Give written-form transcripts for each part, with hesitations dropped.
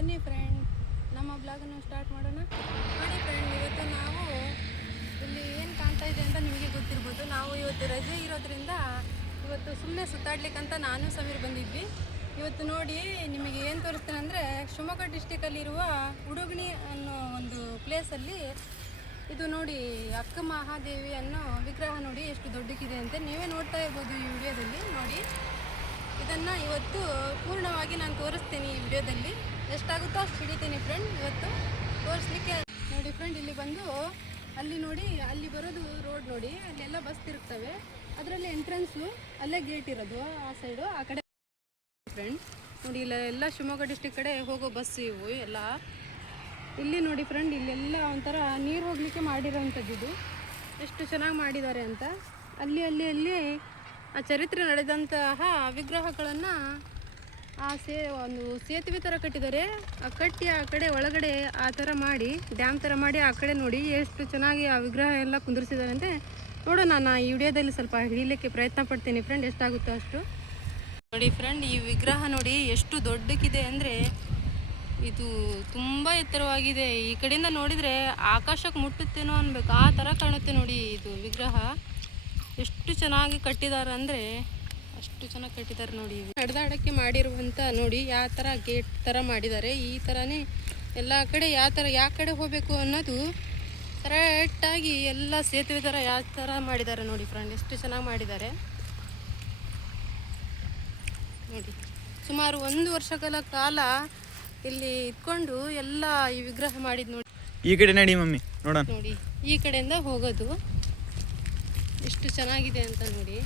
ಬನ್ನಿ ಫ್ರೆಂಡ್, ನಮ್ಮ ಬ್ಲಾಗನ್ನು ಸ್ಟಾರ್ಟ್ ಮಾಡೋಣ. ನೋಡಿ ಫ್ರೆಂಡ್, ಇವತ್ತು ನಾವು ಇಲ್ಲಿ ಏನು ಕಾಣ್ತಾ ಇದೆ ಅಂತ ನಿಮಗೆ ಗೊತ್ತಿರ್ಬೋದು. ನಾವು ಇವತ್ತು ರಜೆ ಇರೋದ್ರಿಂದ ಇವತ್ತು ಸುಮ್ಮನೆ ಸುತ್ತಾಡ್ಲಿಕ್ಕಂತ ನಾನು ಸಮೀರ್ ಬಂದಿದ್ವಿ. ಇವತ್ತು ನೋಡಿ ನಿಮಗೆ ಏನು ತೋರಿಸ್ತೇನೆ ಅಂದರೆ, ಶಿವಮೊಗ್ಗ ಡಿಸ್ಟಿಕಲ್ಲಿರುವ ಉಡುಗಣಿ ಅನ್ನೋ ಒಂದು ಪ್ಲೇಸಲ್ಲಿ ಇದು ನೋಡಿ ಅಕ್ಕ ಮಹಾದೇವಿ ಅನ್ನೋ ವಿಗ್ರಹ ನೋಡಿ ಎಷ್ಟು ದೊಡ್ಡಕ್ಕಿದೆ ಅಂತ ನೀವೇ ನೋಡ್ತಾ ಇರ್ಬೋದು ಈ ವಿಡಿಯೋದಲ್ಲಿ. ನೋಡಿ, ಇದನ್ನು ಇವತ್ತು ಪೂರ್ಣವಾಗಿ ನಾನು ತೋರಿಸ್ತೀನಿ. ಈ ವಿಡಿಯೋದಲ್ಲಿ ಎಷ್ಟಾಗುತ್ತೋ ಅಷ್ಟು ಹಿಡಿತೀನಿ ಫ್ರೆಂಡ್ ಇವತ್ತು ತೋರಿಸ್ಲಿಕ್ಕೆ. ನೋಡಿ ಫ್ರೆಂಡ್, ಇಲ್ಲಿ ಬಂದು ಅಲ್ಲಿ ನೋಡಿ, ಅಲ್ಲಿ ಬರೋದು ರೋಡ್ ನೋಡಿ, ಅಲ್ಲೆಲ್ಲ ಬಸ್ ತಿರುಗ್ತವೆ. ಅದರಲ್ಲಿ ಎಂಟ್ರೆನ್ಸು ಅಲ್ಲೇ ಗೇಟ್ ಇರೋದು, ಆ ಸೈಡು ಆ ಕಡೆ ಫ್ರೆಂಡ್. ನೋಡಿ ಇಲ್ಲೆಲ್ಲ ಶಿವಮೊಗ್ಗ ಡಿಸ್ಟಿಕ್ ಕಡೆ ಹೋಗೋ ಬಸ್ ಇವು ಎಲ್ಲ. ಇಲ್ಲಿ ನೋಡಿ ಫ್ರೆಂಡ್, ಇಲ್ಲೆಲ್ಲ ಒಂಥರ ನೀರು ಹೋಗಲಿಕ್ಕೆ ಮಾಡಿರೋವಂಥದ್ದು. ಇದು ಎಷ್ಟು ಚೆನ್ನಾಗಿ ಮಾಡಿದ್ದಾರೆ ಅಂತ. ಅಲ್ಲಿ ಆ ಚರಿತ್ರೆ ನಡೆದಂತಹ ವಿಗ್ರಹಗಳನ್ನು ಒಂದು ಸೇತುವೆ ಥರ ಕಟ್ಟಿದ್ದಾರೆ. ಕಟ್ಟಿ ಆ ಕಡೆ ಒಳಗಡೆ ಆ ಥರ ಮಾಡಿ, ಡ್ಯಾಮ್ ಥರ ಮಾಡಿ ಆ ಕಡೆ ನೋಡಿ ಎಷ್ಟು ಚೆನ್ನಾಗಿ ಆ ವಿಗ್ರಹ ಎಲ್ಲ ಕುಂದಿರಿಸಿದ್ದಾರೆ ಅಂತ. ನೋಡೋಣ, ನಾನು ಈ ವಿಡಿಯೋದಲ್ಲಿ ಸ್ವಲ್ಪ ಹಿಡಿಲಿಕ್ಕೆ ಪ್ರಯತ್ನ ಪಡ್ತೀನಿ ಫ್ರೆಂಡ್, ಎಷ್ಟಾಗುತ್ತೋ ಅಷ್ಟು. ನೋಡಿ ಫ್ರೆಂಡ್, ಈ ವಿಗ್ರಹ ನೋಡಿ ಎಷ್ಟು ದೊಡ್ಡಕ್ಕಿದೆ ಅಂದರೆ, ಇದು ತುಂಬ ಎತ್ತರವಾಗಿದೆ. ಈ ಕಡೆಯಿಂದ ನೋಡಿದರೆ ಆಕಾಶಕ್ಕೆ ಮುಟ್ಟುತ್ತೇನೋ ಅನ್ಬೇಕು, ಆ ಥರ ಕಾಣುತ್ತೆ ನೋಡಿ ಇದು ವಿಗ್ರಹ. ಎಷ್ಟು ಚೆನ್ನಾಗಿ ಕಟ್ಟಿದ್ದಾರೆ ಅಂದರೆ ಅಷ್ಟು ಚೆನ್ನಾಗಿ ಕಟ್ಟಿದ್ದಾರೆ ನೋಡಿ. ನಡೆದಾಡೋಕ್ಕೆ ಮಾಡಿರುವಂಥ ನೋಡಿ ಯಾವ ಥರ ಗೇಟ್ ಥರ ಮಾಡಿದ್ದಾರೆ. ಈ ಥರನೇ ಎಲ್ಲ ಕಡೆ ಯಾವ ಕಡೆ ಹೋಗಬೇಕು ಅನ್ನೋದು ಕರೆಕ್ಟಾಗಿ ಎಲ್ಲ ಸೇತುವೆ ಥರ ಯಾವ ಥರ ಮಾಡಿದ್ದಾರೆ ನೋಡಿ ಫ್ರೆಂಡ್, ಎಷ್ಟು ಚೆನ್ನಾಗಿ ಮಾಡಿದ್ದಾರೆ ನೋಡಿ. ಸುಮಾರು 1 ವರ್ಷಗಳ ಕಾಲ ಇಲ್ಲಿ ಇಟ್ಕೊಂಡು ಎಲ್ಲ ಈ ವಿಗ್ರಹ ಮಾಡಿದ್ ನೋಡಿ. ಈ ಕಡೆ ನಡಿ ಮಮ್ಮಿ ನೋಡೋಣ. ನೋಡಿ ಈ ಕಡೆಯಿಂದ ಹೋಗೋದು ಎಷ್ಟು ಚೆನ್ನಾಗಿದೆ ಅಂತ ನೋಡಿ.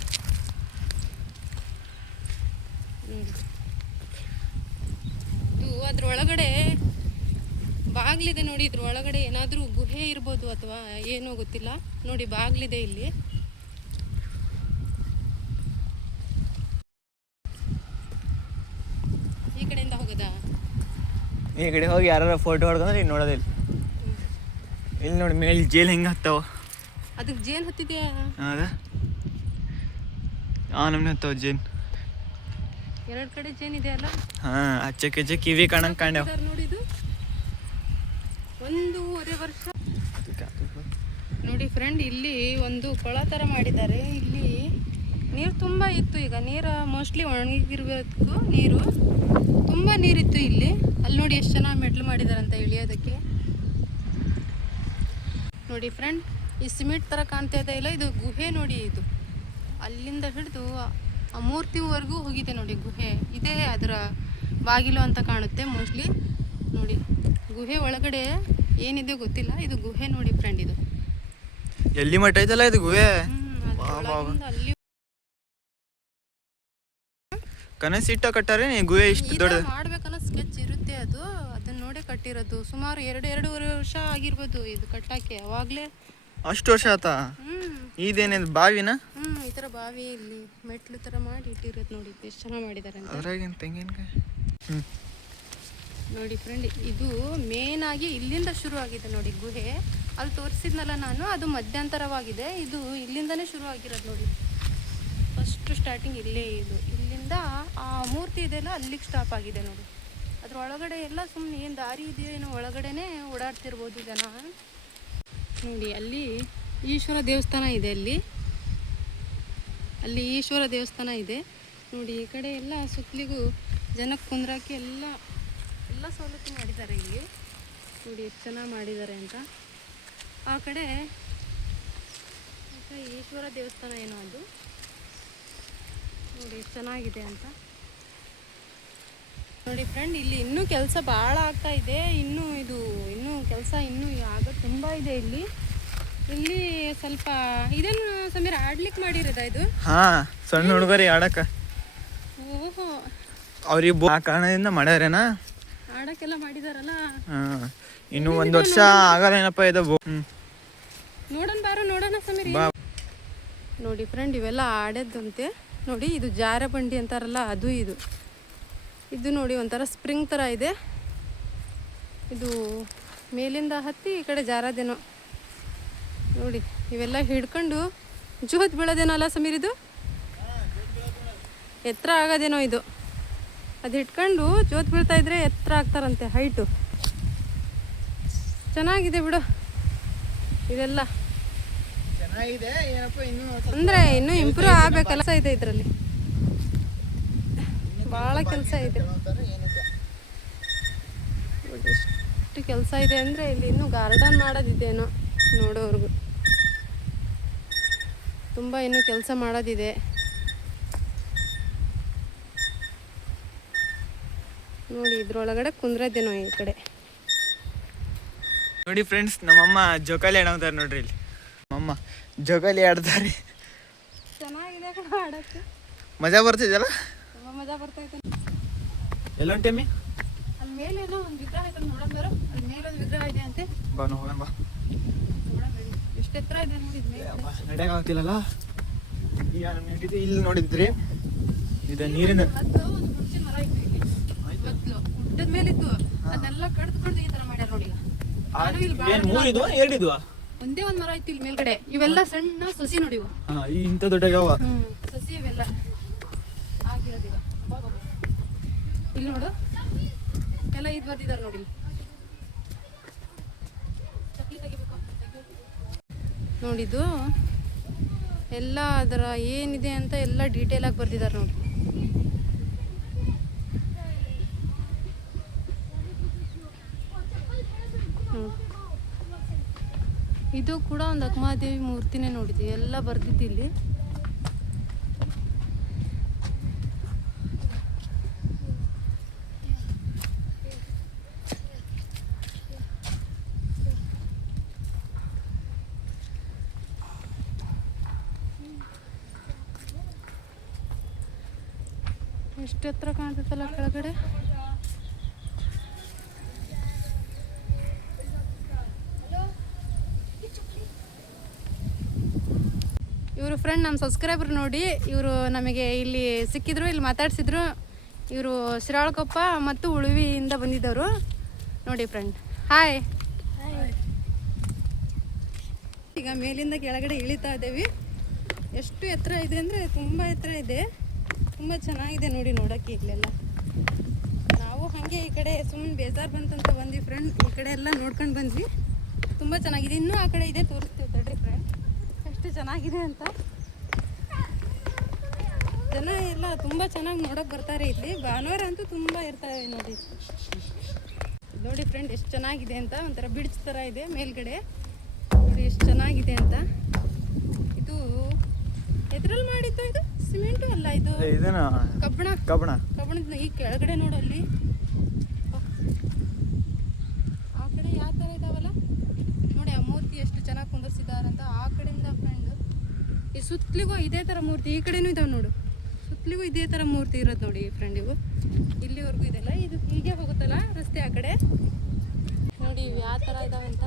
ಇದು ಅದ್ರ ಒಳಗಡೆ ಬಾಗಿಲಿದೆ ನೋಡಿ. ಇದ್ರ ಒಳಗಡೆ ಏನಾದರೂ ಗುಹೆ ಇರ್ಬೋದು ಅಥವಾ ಏನೋ ಗೊತ್ತಿಲ್ಲ. ನೋಡಿ ಬಾಗಿಲಿದೆ ಇಲ್ಲಿ. ಈ ಕಡೆಯಿಂದ ಹೋಗೋದಾ? ಈ ಕಡೆ ಹೋಗಿ ಯಾರು ಫೋಟೋ ಹೊಡ್ಕೊಂಡ್ರೆ ಇಲ್ಲಿ ನೋಡೋದಿಲ್ಲ. ಇಲ್ಲಿ ನೋಡಿ ಮೇಲೆ ಜೇಲ್ ಹೆಂಗೆ ಹತ್ತಾವ. ಅದಕ್ಕೆ ಜೇನು ಹತ್ತಿದೆಯಾ? ಹೌದಾ, ನಮ್ಗೆ ಹತ್ತಾವ ಜೇನ್. 2 ಕಡೆ ಜೇನ್ ಇದೆ ಅಲ್ಲ. ಅಚ್ಚಕ್ಕೆ ಕಿವಿ ಕಾಣಂಗೆ ಕಾಣ್ಯಾವ ನೋಡಿ. ಇದು 1.5 ವರ್ಷ ನೋಡಿ ಫ್ರೆಂಡ್. ಇಲ್ಲಿ ಒಂದು ಕೊಳ ಥರ ಮಾಡಿದ್ದಾರೆ. ಇಲ್ಲಿ ನೀರು ತುಂಬ ಇತ್ತು. ಈಗ ನೀರು ಮೋಸ್ಟ್ಲಿ ಒಣಗಿರ್ಬೇಕು. ನೀರು ತುಂಬ ನೀರಿತ್ತು ಇಲ್ಲಿ. ಅಲ್ಲಿ ನೋಡಿ ಎಷ್ಟು ಚೆನ್ನಾಗಿ ಮೆಟ್ಲು ಮಾಡಿದ್ದಾರೆ ಅಂತ ಇಳಿಯೋದಕ್ಕೆ. ನೋಡಿ ಫ್ರೆಂಡ್, ಈ ಸಿಮೆಂಟ್ ಥರ ಕಾಣ್ತಾ ಇದೆ ಇಲ್ಲ, ಇದು ಗುಹೆ ನೋಡಿ. ಇದು ಅಲ್ಲಿಂದ ಹಿಡಿದು ಆ ಮೂರ್ತಿವರೆಗೂ ಹೋಗಿದೆ ನೋಡಿ ಗುಹೆ. ಇದೇ ಅದರ ಬಾಗಿಲು ಅಂತ ಕಾಣುತ್ತೆ ಮೋಸ್ಟ್ಲಿ. ನೋಡಿ ಗುಹೆ ಒಳಗಡೆ ಏನಿದೆ ಗೊತ್ತಿಲ್ಲ. ಇದು ಗುಹೆ ನೋಡಿ ಫ್ರೆಂಡ್. ಇದು ಎಲ್ಲಿ ಮಟ್ಟ ಐತಲ್ಲ ಇದು ಗುಹೆ. ಅಲ್ಲಿ ಕನಸಿಟ್ಟ ಕಟ್ಟಾರೆ ಗುಹೆ ಇಷ್ಟು ದೊಡ್ಡ ಮಾಡ್ಬೇಕನ್ನೋ ಸ್ಕೆಚ್ ಇರುತ್ತೆ. ಅದನ್ನ ನೋಡಿ ಕಟ್ಟಿರೋದು. ಸುಮಾರು 2.5 ವರ್ಷ ಆಗಿರ್ಬೋದು ಇದು ಕಟ್ಟಕ್ಕೆ. ಅವಾಗಲೇ ಅಷ್ಟು ವರ್ಷ ಆತ. ಇದೇನಿದು ಬಾವಿನ? ಈ ಥರ ಬಾವಿ ಇಲ್ಲಿ ಮೆಟ್ಲು ಥರ ಮಾಡಿ ಇಟ್ಟಿರೋದು ನೋಡಿ. ಎಷ್ಟು ಚೆನ್ನಾಗಿ ಮಾಡಿದ್ದಾರೆ ಅಂತ. ಅದ್ರಾಗೇನು ತೆಂಗಿನಕಾಯಿ ನೋಡಿ ಫ್ರೆಂಡ್, ಇದು ಮೇನ್ ಆಗಿ ಇಲ್ಲಿಂದ ಶುರು ಆಗಿದೆ ನೋಡಿ ಗುಹೆ. ಅಲ್ಲಿ ತೋರಿಸಿದ್ನಲ್ಲ ನಾನು, ಅದು ಮಧ್ಯಂತರವಾಗಿದೆ. ಇದು ಇಲ್ಲಿಂದನೇ ಶುರು ಆಗಿರೋದು ನೋಡಿ. ಫಸ್ಟ್ ಸ್ಟಾರ್ಟಿಂಗ್ ಇಲ್ಲೇ. ಇದು ಇಲ್ಲಿಂದ ಆ ಮೂರ್ತಿ ಇದೆಯಲ್ಲ ಅಲ್ಲಿಗೆ ಸ್ಟಾಪ್ ಆಗಿದೆ ನೋಡಿ. ಅದ್ರ ಒಳಗಡೆ ಎಲ್ಲ ಸುಮ್ಮನೆ ಏನು ದಾರಿ ಇದೆಯೇನೋ, ಒಳಗಡೆನೇ ಓಡಾಡ್ತಿರ್ಬೋದು ಜನ. ನೋಡಿ ಅಲ್ಲಿ ಈಶ್ವರ ದೇವಸ್ಥಾನ ಇದೆ. ಅಲ್ಲಿ ಈಶ್ವರ ದೇವಸ್ಥಾನ ಇದೆ ನೋಡಿ. ಈ ಕಡೆ ಎಲ್ಲ ಸುತ್ತಲಿಗೂ ಜನಕ್ಕೆ ಕುಂದ್ರಾಕಿ ಎಲ್ಲ ಸವಲತ್ತು ಮಾಡಿದ್ದಾರೆ ಇಲ್ಲಿ. ನೋಡಿ ಎಷ್ಟು ಚೆನ್ನಾಗಿ ಮಾಡಿದ್ದಾರೆ ಅಂತ. ಆ ಕಡೆ ಈಶ್ವರ ದೇವಸ್ಥಾನ ಏನೋ ಅದು ನೋಡಿ ಎಷ್ಟು ಚೆನ್ನಾಗಿದೆ ಅಂತ. ನೋಡಿ ಫ್ರೆಂಡ್, ಇಲ್ಲಿ ಇನ್ನೂ ಕೆಲಸ ಭಾಳ ಆಗ್ತಾ ಇದೆ. ಇನ್ನೂ ಕೆಲಸ ಆಗೋದು ತುಂಬ ಇದೆ ಇಲ್ಲಿ. ಸ್ವಲ್ಪ ಇದನ್ನು ಸಮೀರ್ ಆಡ್ಲಿಕ್ಕೆ ಮಾಡಿರೋದ ಇದು? ಸಣ್ಣ ಹುಡುಗರಿ ಆಡಕ್ಕ. ಓಹೋ, ಅವ್ರಿಗೆ ಆ ಕಾರಣದಿಂದ ಮಾಡ್ಯಾರೇನ ಆಡಕ್ಕೆಲ್ಲ ಮಾಡಿದಾರಲ್ಲ. ಇನ್ನು 1 ವರ್ಷ ಆಗಲ್ಲೇನಪ್ಪ ಇದು. ನೋಡೋಣ ಸಮೀರ್. ನೋಡಿ ಫ್ರೆಂಡ್, ಇವೆಲ್ಲ ಆಡೋದಂತೆ ನೋಡಿ. ಇದು ಜಾರ ಬಂಡಿ ಅಂತಾರಲ್ಲ ಅದು. ಇದು ನೋಡಿ ಒಂಥರ ಸ್ಪ್ರಿಂಗ್ ಥರ ಇದೆ. ಇದು ಮೇಲಿಂದ ಹತ್ತಿ ಈ ಕಡೆ ಜಾರದೇನೋ ನೋಡಿ. ಇವೆಲ್ಲ ಹಿಡ್ಕೊಂಡು ಜೋತ್ ಬೀಳೋದೇನೋ ಅಲ್ಲ ಸಮೀರ್? ಇದು ಎತ್ತರ ಆಗೋದೇನೋ ಇದು. ಅದು ಇಟ್ಕೊಂಡು ಜೋತ್ ಬೀಳ್ತಾ ಇದ್ರೆ ಎತ್ತರ ಆಗ್ತಾರಂತೆ, ಹೈಟು. ಚೆನ್ನಾಗಿದೆ ಬಿಡು ಇದೆಲ್ಲ. ಚೆನ್ನಾಗಿದೆ ಏನಪ್ಪ, ಇನ್ನೂ ಅಂದರೆ ಇನ್ನೂ ಇಂಪ್ರೂವ್ ಆಗಬೇಕು. ಕೆಲಸ ಇದೆ ಇದರಲ್ಲಿ, ಭಾಳ ಕೆಲಸ ಇದೆ. ಎಷ್ಟು ಕೆಲಸ ಇದೆ ಅಂದರೆ ಇಲ್ಲಿ ಇನ್ನೂ ಗಾರ್ಡನ್ ಮಾಡೋದಿದೇನೋ ನೋಡೋರ್ಗು. ತುಂಬ ಇನ್ನೂ ಕೆಲಸ ಮಾಡೋದಿದೆ. ನೋಡಿ ಇದ್ರೊಳಗಡೆ ಕುಂದ್ರದೇನೋ ಈ ಕಡೆ. ನೋಡಿ ಫ್ರೆಂಡ್ಸ್, ನಮ್ಮಮ್ಮ ಜೋಕಾಲಿ ಆಡೋತಾರೆ ನೋಡ್ರಿ. ಇಲ್ಲಿ ನಮ್ಮಮ್ಮ ಜೋಕಾಲಿ ಆಡ್ತಾರೆ. ಚೆನ್ನಾಗಿದೆ ಆಡೋಕ್ಕೆ, ಮಜಾ ಬರ್ತಿದೆಯಲ್ಲ, ತುಂಬ ಮಜಾ ಬರ್ತೈತೆ. ಎಲ್ಲೊಂದು ಟೈಮಿ ಅಲ್ಲಿ ಮೇಲೇನೋ ಒಂದು ವಿಗ್ರಹ ಐತೆ ನೋಡೋಣ ಬರೋ. ಅಲ್ಲಿ ಮೇಲೊಂದು ವಿಗ್ರಹ ಇದೆ ಅಂತೆ, ಬಾ ಹೋಗೋಣ ಬಾ. ಎಷ್ಟು ಎತ್ತರ ಇದೆ ನೋಡಿದ್ವಿ. ನಡೆಯಕ್ಕೆ ಆಗ್ತಿಲ್ಲಲ್ಲ. ಈಗ ನಡೀತಿ ಇಲ್ಲಿ ನೋಡಿದ್ರಿ, ಇದು ನೀರಿನ ಅದು ಒಂದು ಹುಡ್ಚಿನ ಮರ ಇತ್ತು ಇಲ್ಲಿ ಮೊದಲು, ಹುಟ್ಟದ ಮೇಲೆ ಇತ್ತು. ಅದನ್ನೆಲ್ಲ ಕಡ್ದು ಈ ಥರ ಮಾಡ್ಯಾರ ನೋಡಿ. ಏನು 3 ಇದ್ವಾ 2 ಇದ್ವಾ? ಒಂದೇ ಒಂದು ಮರ ಇತ್ತು ಇಲ್ಲಿ ಮೇಲ್ಗಡೆ. ಇವೆಲ್ಲ ಸಣ್ಣ ಸಸಿ ನೋಡಿ ಇವು. ಇಂಥ ದೊಡ್ಡ ಸಸಿ ಇವೆಲ್ಲ ಆಗಿರೋದಿವ. ಇಲ್ಲಿ ನೋಡು ಎಲ್ಲ ಇದು ಬರ್ದಿದ್ದಾರೆ ನೋಡಿ. ನೋಡಿದ್ದು ಎಲ್ಲ ಅದರ ಏನಿದೆ ಅಂತ ಎಲ್ಲ ಡೀಟೇಲ್ ಆಗಿ ಬರ್ದಿದ್ದಾರೆ ನೋಡಿ. ಇದು ಕೂಡ ಒಂದು ಅಕ್ಕಮಹಾದೇವಿ ಮೂರ್ತಿನೇ ನೋಡಿದ್ವಿ, ಎಲ್ಲ ಬರ್ದಿದ್ದಿಲ್ಲಿ. ಎಷ್ಟು ಎತ್ತರ ಕಾಣ್ತೈತಲ್ಲ ಕೆಳಗಡೆ. ಇವರು ಫ್ರೆಂಡ್ ನಮ್ಮ ಸಬ್ಸ್ಕ್ರೈಬರ್ ನೋಡಿ. ಇವರು ನಮಗೆ ಇಲ್ಲಿ ಸಿಕ್ಕಿದ್ರು, ಇಲ್ಲಿ ಮಾತಾಡ್ಸಿದ್ರು. ಇವರು ಶಿರಾಳಕೊಪ್ಪ ಮತ್ತು ಉಳುವಿಯಿಂದ ಬಂದಿದ್ದವರು ನೋಡಿ ಫ್ರೆಂಡ್. ಹಾಯ್. ಈಗ ಮೇಲಿಂದ ಕೆಳಗಡೆ ಇಳಿತಾ ಇದ್ದೇವೆ. ಎಷ್ಟು ಎತ್ತರ ಇದೆ ಅಂದರೆ ತುಂಬ ಎತ್ತರ ಇದೆ, ತುಂಬ ಚೆನ್ನಾಗಿದೆ ನೋಡಿ ನೋಡೋಕ್ಕೆ. ಇಲ್ಲೆಲ್ಲ ನಾವು ಹಾಗೆ ಈ ಕಡೆ ಸುಮ್ಮನೆ ಬೇಜಾರು ಬಂತಂತ ಬಂದ್ವಿ ಫ್ರೆಂಡ್. ಈ ಕಡೆ ಎಲ್ಲ ನೋಡ್ಕೊಂಡು ಬಂದ್ವಿ, ತುಂಬ ಚೆನ್ನಾಗಿದೆ. ಇನ್ನೂ ಆ ಕಡೆ ಇದೆ, ತೋರಿಸ್ತೀವಿ ತಡ್ರಿ ಫ್ರೆಂಡ್ ಎಷ್ಟು ಚೆನ್ನಾಗಿದೆ ಅಂತ. ಜನ ಎಲ್ಲ ತುಂಬ ಚೆನ್ನಾಗಿ ನೋಡೋಕೆ ಬರ್ತಾರೆ ಇಲ್ಲಿ. ಭಾನುವಾರ ಅಂತೂ ತುಂಬ ಇರ್ತಾರೆ ನೋಡಿ. ನೋಡಿ ಫ್ರೆಂಡ್ ಎಷ್ಟು ಚೆನ್ನಾಗಿದೆ ಅಂತ. ಒಂಥರ ಬಿಡ್ಸ್ ಥರ ಇದೆ ಮೇಲ್ಗಡೆ ನೋಡಿ, ಎಷ್ಟು ಚೆನ್ನಾಗಿದೆ ಅಂತ. ಇದು ಎದ್ರಲ್ಲಿ ಮಾಡಿದ್ದು? ಇದು ಸಿಮೆಂಟು ಅಲ್ಲ, ಇದು ಕಬ್ಬಣದ. ಈ ಕೆಳಗಡೆ ನೋಡು ಅಲ್ಲಿ ಆ ಕಡೆ ಯಾವ ಥರ ಇದಾವಲ್ಲ ನೋಡಿ. ಆ ಮೂರ್ತಿ ಎಷ್ಟು ಚೆನ್ನಾಗಿ ಕುಂದರ್ಸಿದಾರಂತ ಆ ಕಡೆಯಿಂದ ಫ್ರೆಂಡ್. ಈ ಸುತ್ತಲಿಗೂ ಇದೇ ಥರ ಮೂರ್ತಿ ಈ ಕಡೆನೂ ಇದಾವೆ ನೋಡು. ಸುತ್ತಲಿಗೂ ಇದೇ ಥರ ಮೂರ್ತಿ ಇರೋದು ನೋಡಿ ಫ್ರೆಂಡ್. ಇವು ಇಲ್ಲಿವರೆಗೂ ಇದೆಲ್ಲ, ಇದು ಹೀಗೆ ಹೋಗುತ್ತಲ್ಲ ರಸ್ತೆ ಆ ಕಡೆ ನೋಡಿ. ಇವು ಯಾವ ಥರ ಇದಾವಂತ.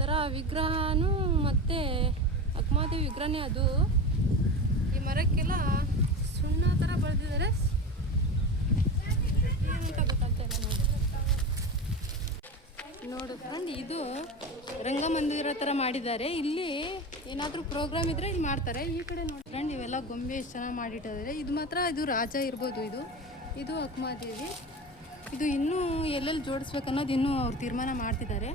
ಥರ ವಿಗ್ರಹನೂ ಮತ್ತು ಅಕ್ಕಮಹಾದೇವಿ ವಿಗ್ರಹನೇ ಅದು. ಈ ಮರಕ್ಕೆಲ್ಲ ಸುಣ್ಣ ಥರ ಬಳ್ದಿದ್ದಾರೆ, ಏನಂತ ಗೊತ್ತಾಗ್ತಾಯಿಲ್ಲ ನೋಡು ಫ್ರೆಂಡ್. ಇದು ರಂಗಮಂದಿರ ಥರ ಮಾಡಿದ್ದಾರೆ. ಇಲ್ಲಿ ಏನಾದರೂ ಪ್ರೋಗ್ರಾಮ್ ಇದ್ದರೆ ಇಲ್ಲಿ ಮಾಡ್ತಾರೆ. ಈ ಕಡೆ ನೋಡಿ ಫ್ರೆಂಡ್, ಇವೆಲ್ಲ ಗೊಂಬೆ ಎಷ್ಟು ಚೆನ್ನಾಗಿ ಮಾಡಿಟ್ಟಿದ್ದಾರೆ. ಇದು ಮಾತ್ರ ಇದು ರಾಜ ಇರ್ಬೋದು. ಇದು ಅಕ್ಕಮಹಾದೇವಿ. ಇದು ಇನ್ನೂ ಎಲ್ಲೆಲ್ಲಿ ಜೋಡಿಸ್ಬೇಕು ಅನ್ನೋದು ಇನ್ನೂ ಅವ್ರು ತೀರ್ಮಾನ ಮಾಡ್ತಿದ್ದಾರೆ.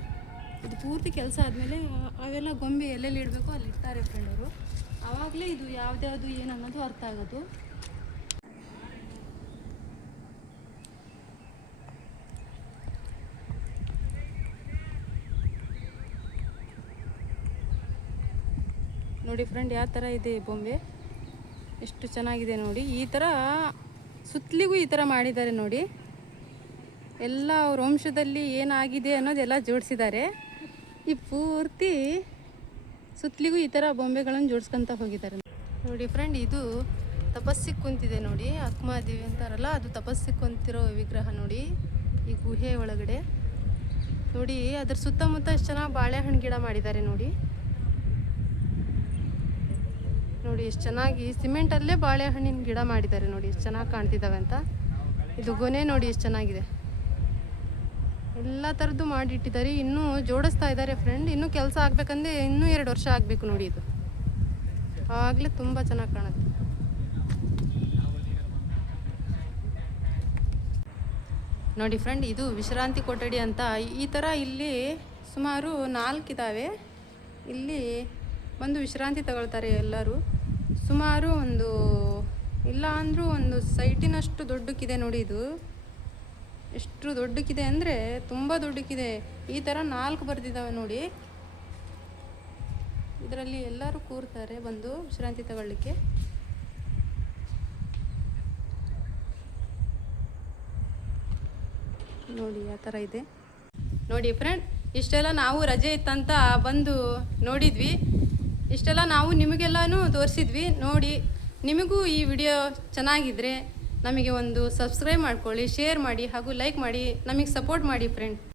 ಇದು ಪೂರ್ತಿ ಕೆಲಸ ಆದಮೇಲೆ ಅವೆಲ್ಲ ಗೊಂಬೆ ಎಲ್ಲೆಲ್ಲಿ ಇಡಬೇಕು ಅಲ್ಲಿ ಇರ್ತಾರೆ ಫ್ರೆಂಡ್ ಅವರು. ಆವಾಗಲೇ ಇದು ಯಾವ್ದ್ಯಾವುದು ಏನು ಅನ್ನೋದು ಅರ್ಥ ಆಗೋದು. ನೋಡಿ ಫ್ರೆಂಡ್ ಯಾವ ಥರ ಇದೆ ಬೊಂಬೆ, ಎಷ್ಟು ಚೆನ್ನಾಗಿದೆ ನೋಡಿ. ಈ ಥರ ಸುತ್ತಲಿಗೂ ಈ ಥರ ಮಾಡಿದ್ದಾರೆ ನೋಡಿ. ಎಲ್ಲ ಅವ್ರ ವಂಶದಲ್ಲಿ ಏನಾಗಿದೆ ಅನ್ನೋದೆಲ್ಲ ಜೋಡಿಸಿದ್ದಾರೆ. ಈ ಪೂರ್ತಿ ಸುತ್ತಲಿಗೂ ಈ ಥರ ಬೊಂಬೆಗಳನ್ನು ಜೋಡಿಸ್ಕೊಂತ ಹೋಗಿದ್ದಾರೆ ನೋಡಿ ಫ್ರೆಂಡ್. ಇದು ತಪಸ್ಸಿಗೆ ಕುಂತಿದೆ ನೋಡಿ, ಅಕ್ಕಮಹಾದೇವಿ ಅಂತಾರಲ್ಲ ಅದು ತಪಸ್ಸಿಗೆ ಕುಂತಿರೋ ವಿಗ್ರಹ ನೋಡಿ. ಈ ಗುಹೆ ಒಳಗಡೆ ನೋಡಿ, ಅದ್ರ ಸುತ್ತಮುತ್ತ ಎಷ್ಟು ಚೆನ್ನಾಗಿ ಬಾಳೆಹಣ್ಣು ಗಿಡ ಮಾಡಿದ್ದಾರೆ ನೋಡಿ. ನೋಡಿ ಎಷ್ಟು ಚೆನ್ನಾಗಿ ಸಿಮೆಂಟಲ್ಲೇ ಬಾಳೆಹಣ್ಣಿನ ಗಿಡ ಮಾಡಿದ್ದಾರೆ ನೋಡಿ, ಎಷ್ಟು ಚೆನ್ನಾಗಿ ಕಾಣ್ತಿದ್ದಾವೆ ಅಂತ. ಇದು ಗೊನೆ ನೋಡಿ ಎಷ್ಟು ಚೆನ್ನಾಗಿದೆ. ಎಲ್ಲ ಥರದ್ದು ಮಾಡಿಟ್ಟಿದ್ದಾರೆ. ಇನ್ನೂ ಜೋಡಿಸ್ತಾ ಇದ್ದಾರೆ ಫ್ರೆಂಡ್. ಇನ್ನೂ ಕೆಲಸ ಆಗಬೇಕಂದ್ರೆ ಇನ್ನೂ 2 ವರ್ಷ ಆಗಬೇಕು ನೋಡಿ. ಇದು ಆವಾಗಲೇ ತುಂಬ ಚೆನ್ನಾಗಿ ಕಾಣುತ್ತೆ. ನೋಡಿ ಫ್ರೆಂಡ್, ಇದು ವಿಶ್ರಾಂತಿ ಕೊಠಡಿ ಅಂತ. ಈ ಥರ ಇಲ್ಲಿ ಸುಮಾರು 4 ಇದ್ದಾವೆ. ಇಲ್ಲಿ ಬಂದು ವಿಶ್ರಾಂತಿ ತಗೊಳ್ತಾರೆ ಎಲ್ಲರೂ. ಸುಮಾರು ಒಂದು ಇಲ್ಲ ಅಂದರೂ ಒಂದು ಸೈಟಿನಷ್ಟು ದೊಡ್ಡಕ್ಕಿದೆ ನೋಡಿ. ಇದು ಎಷ್ಟು ದೊಡ್ಡಕ್ಕಿದೆ ಅಂದರೆ ತುಂಬ ದೊಡ್ಡಕ್ಕಿದೆ. ಈ ಥರ 4 ಬರೆದಿದ್ದಾವೆ ನೋಡಿ. ಇದರಲ್ಲಿ ಎಲ್ಲರೂ ಕೂರ್ತಾರೆ ಬಂದು ವಿಶ್ರಾಂತಿ ತಗೊಳ್ಳಿಕ್ಕೆ. ನೋಡಿ ಆ ಥರ ಇದೆ ನೋಡಿ ಫ್ರೆಂಡ್. ಇಷ್ಟೆಲ್ಲ ನಾವು ರಜೆ ಇತ್ತಂತ ಬಂದು ನೋಡಿದ್ವಿ. ಇಷ್ಟೆಲ್ಲ ನಾವು ನಿಮಗೆಲ್ಲನೂ ತೋರಿಸಿದ್ವಿ. ನೋಡಿ, ನಿಮಗೂ ಈ ವಿಡಿಯೋ ಚೆನ್ನಾಗಿದ್ದರೆ ನಮಗೆ ಒಂದು ಸಬ್ಸ್ಕ್ರೈಬ್ ಮಾಡ್ಕೊಳ್ಳಿ, ಶೇರ್ ಮಾಡಿ ಹಾಗೂ ಲೈಕ್ ಮಾಡಿ, ನಮಗೆ ಸಪೋರ್ಟ್ ಮಾಡಿ ಫ್ರೆಂಡ್.